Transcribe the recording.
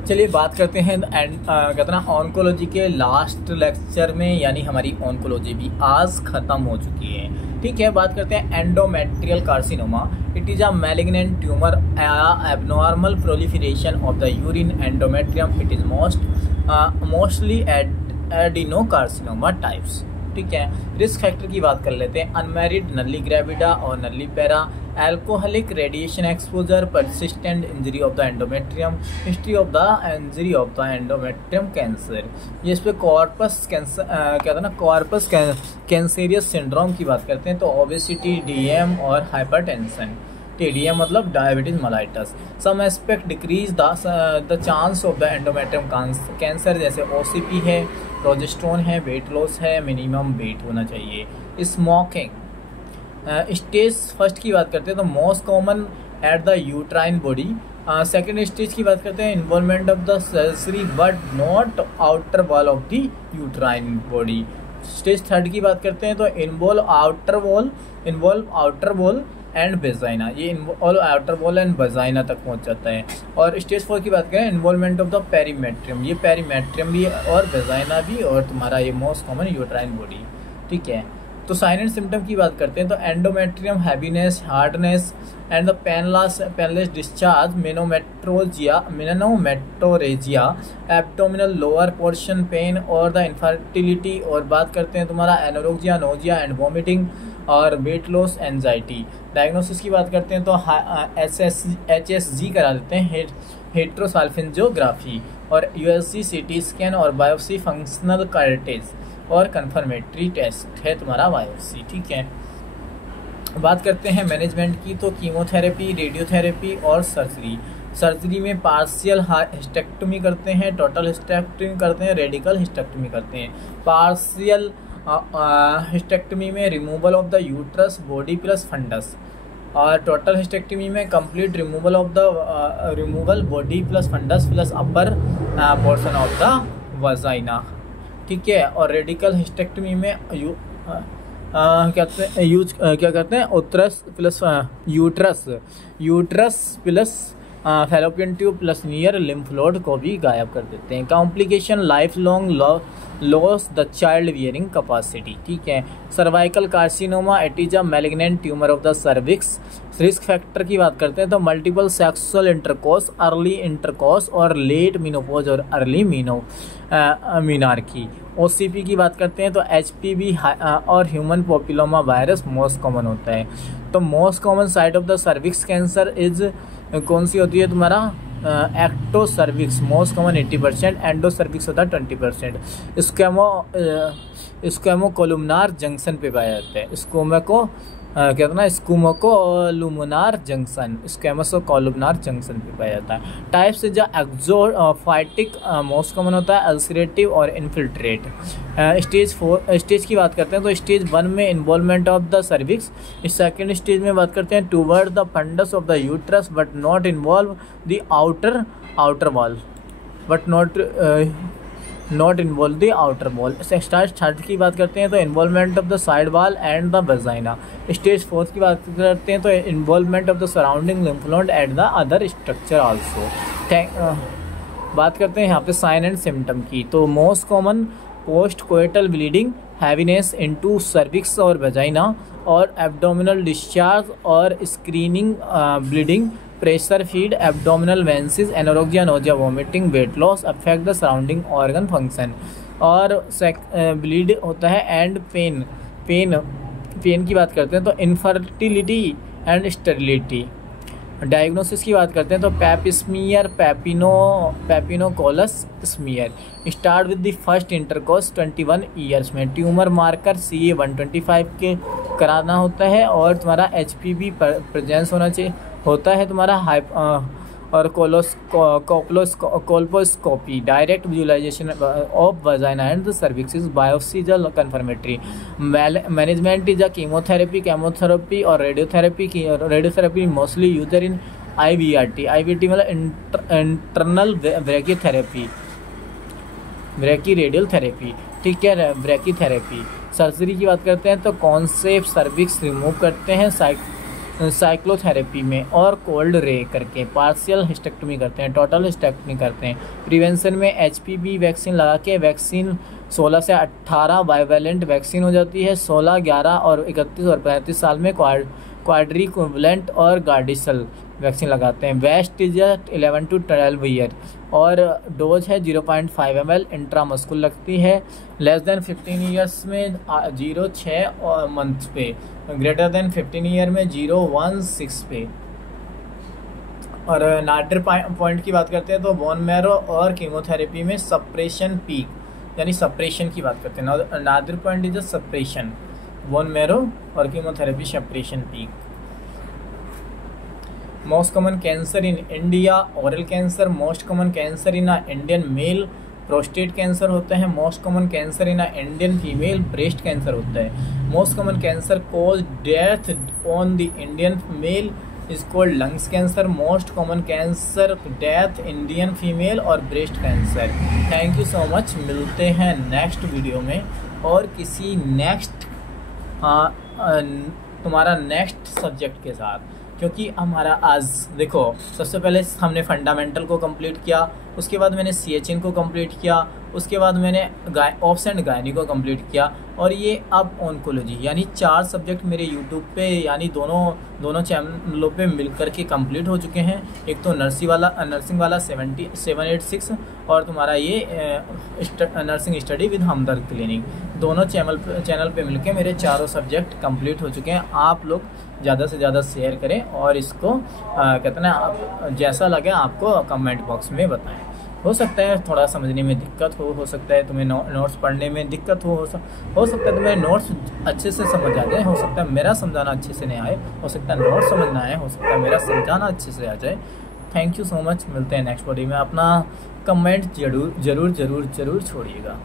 चलिए बात करते हैं कहते ना ऑन्कोलॉजी के लास्ट लेक्चर में, यानी हमारी ऑन्कोलॉजी भी आज खत्म हो चुकी है। ठीक है, बात करते हैं endometrial carcinoma. It is a malignant tumour abnormal proliferation of the urine endometrium. It is mostly adenocarcinoma types. ठीक है, रिस्क फैक्टर की बात कर लेते हैं। अनमैरिड, नल्ली ग्रेविडा और nullipara, alcoholic, radiation exposure, persistent injury of the endometrium, history of the injury of the endometrium cancer. ये इस पे कॉर्पस कैंसर क्या था ना, कॉर्पस कैंसेरियस सिंड्रोम की बात करते हैं तो ओबेसिटी, डीएम और हाइपरटेंशन। टीडीएम मतलब diabetes mellitus. Some aspect decrease the chance of the endometrium cancer, जैसे ओसीपी है, प्रोजेस्टेरोन है, वेट लॉस है, मिनिमम वेट होना चाहिए। स्मोकिंग। स्टेज फर्स्ट की बात करते हैं तो most common at the uterine body. Second stage की बात करते हैं involvement of the sensory but not outer wall of the uterine body. Stage third की बात करते हैं तो involve outer wall and vagina, ये involve outer wall and vagina तक पहुंच जाता है। और स्टेज 4 की बात करें इन्वॉल्वमेंट ऑफ द पेरीमेट्रियम, ये पेरीमेट्रियम भी और वेजाइना भी और तुम्हारा ये मोस्ट कॉमन यूट्राइन बॉडी। ठीक है, तो साइन एंड सिम्टम की बात करते हैं तो endometrium heaviness, hardness and the painless discharge, menometrorrhagia, abdominal lower portion pain और द इनफर्टिलिटी। और बात करते हैं तुम्हारा एनोरेक्सिया, नोजिया एंड वॉमिटिंग और वेट लॉस, एंजाइटी। डायग्नोसिस की बात करते हैं तो HSG करा देते हैं, हेट्रोसाल्फिंजियोग्राफी, और यूएसजी, सीटी स्कैन और बायोप्सी, फंक्शनल कार्टेज और कंफर्मेटरी टेस्ट है तुम्हारा बायोप्सी। ठीक है, बात करते हैं मैनेजमेंट की तो कीमोथेरेपी, रेडियोथेरेपी और सर्जरी। सर्जरी में पार्शियल हिस्टेक्टोमी करते हैं, टोटल हिस्टेक्टोमी करते हैं, रेडिकल हिस्टेक्टोमी करते हैं। पार्शियल हिस्टेक्टोमी में removal of the uterus, body plus fundus, और टोटल हिस्टेक्टोमी में complete removal of the removal body plus fundus plus upper portion of the vagina. ठीक है, और रेडिकल हिस्टेक्टोमी में क्या करते हैं uterus plus uterus plus fallopian tube plus near lymph node को भी गायब कर देते हैं। Complication, life long loss the child bearing capacity. ठीक है, cervical carcinoma, it is a malignant tumour of the cervix. Risk factor की बात करते हैं तो multiple sexual intercourse, early intercourse और लेट मीनोपॉज और अर्ली मीनार्की। ओसीपी की बात करते हैं तो HPV और human papilloma virus most common होता है। तो most common site of the cervix cancer is कौन सी होती है तुम्हारा, ectocervix most common 80%, endocervix होता है 20%। स्क्वेमो कोलुमनार जंक्शन पे पाया जाता है। स्क्वेमोकोलुमनार जंक्शन, स्क्वेमोकोलुमनार जंक्शन पे पाया जाता है। टाइप्स जो एक्सोफाइटिक मोस्ट कॉमन होता है, अल्सरेटिव और इन्फिल्ट्रेट। स्टेज की बात करते हैं तो स्टेज 1 में involvement of the cervix. Second stage में बात करते हैं toward the fundus of the uterus but not involve the outer wall, but not involve the outer wall. Stage 3 की बात करते हैं तो involvement of the side wall and the vagina. Stage 4 की बात करते हैं तो involvement of the surrounding lymph node and the other structure also. बात करते हैं यहाँ पे साइन एंड सिम्टम की तो most common post coital bleeding, heaviness into cervix और वेजाइना, और एब्डोमिनल डिस्चार्ज और screening bleeding, pressure feed, abdominal veins, anorexia, nausea, vomiting, weight loss, affect the surrounding organ function, और ब्लीड होता है and pen की बात करते हैं तो इनफर्टिलिटी एंड स्टेरिलिटी। डायग्नोसिस की बात करते हैं तो Pap smear, Papanicolaou smear. Start with the first intercourse 21 years में। ट्यूमर मार्कर CA 125 के कराना होता है, और तुम्हारा HPV प्रेजेंस होता है तुम्हारा और colposcopy, direct visualization of vagina and the cervix, biopsy confirmatory. Management is a chemotherapy और radiotherapy mostly user in IVRT मतलब इंटरनल ब्रैकी रेडियल थेरेपी। ठीक है, ब्रैकी थेरेपी। सर्जरी की बात करते हैं तो कॉन्सेप्ट सर्विक्स रिमूव करते हैं, साइक्लोथेरेपी में और कोल्ड रे करके पार्शियल हिस्टेक्टमी करते हैं, टोटल हिस्टेक्टमी करते हैं। प्रिवेंशन में HPV वैक्सीन लगा के वैक्सीन 16 से 18 बाइवैलेंट वैक्सीन हो जाती है। 16, 11 और 31 और 35 साल में क्वाड्रिकोवलेंट और गार्डिसल वैक्सीन लगाते हैं। वेस्ट इज 11 to 12 ईयर और डोज है 0.5 ml इंट्रामस्कुल लगती है। लेस देन 15 ईयर्स में 0.6 मंथ्स पे, ग्रेटर देन 15 ईयर में 0.16 पे। और नाडर पॉइंट की बात करते हैं तो बोन मैरो और कीमोथेरेपी में सप्रेशन पीक, यानी सप्रेशन की बात करते हैं। Another point is a suppression, bone marrow और chemotherapy suppression peak. Most common cancer in India oral cancer, most common cancer in Indian male prostate cancer होता है। Most common cancer in Indian female breast cancer होता है। Most common cancer cause death on the Indian male is called lungs cancer. Most common cancer death Indian female और breast cancer. Thank you so much, मिलते हैं next video में और किसी next तुम्हारा next subject के साथ, क्योंकि हमारा आज देखो सबसे पहले हमने फंडामेंटल को कंप्लीट किया, उसके बाद मैंने CHN को कंप्लीट किया, उसके बाद मैंने ऑप्स एंड गायनी को कंप्लीट किया और ये अब ऑन्कोलॉजी, यानी 4 सब्जेक्ट मेरे यूट्यूब पे यानी दोनों चैनलों पे मिलकर के कंप्लीट हो चुके हैं। एक तो नर्सिंग वाला 786 और तुम्हारा ये nursing study with Hamdard clinic, दोनों चैनल पे मिलके मेरे 4 सब्जेक्ट कंप्लीट हो चुके हैं। आप लोग ज़्यादा से ज़्यादा शेयर करें और इसको कहते हैं आप जैसा लगे आपको कमेंट बॉक्स में बताएं। हो सकता है थोड़ा समझने में दिक्कत हो सकता है तुम्हें नोट्स पढ़ने में दिक्कत हो सकता है तुम्हें नोट्स अच्छे से समझ आ जाए, हो सकता है मेरा समझाना अच्छे से नहीं आए, हो सकता है नोट्स समझना आए, हो सकता है मेरा समझाना अच्छे से आ जाए। थैंक यू सो मच, मिलते हैं नेक्स्ट वीडियो में। अपना कमेंट जरूर छोड़िएगा।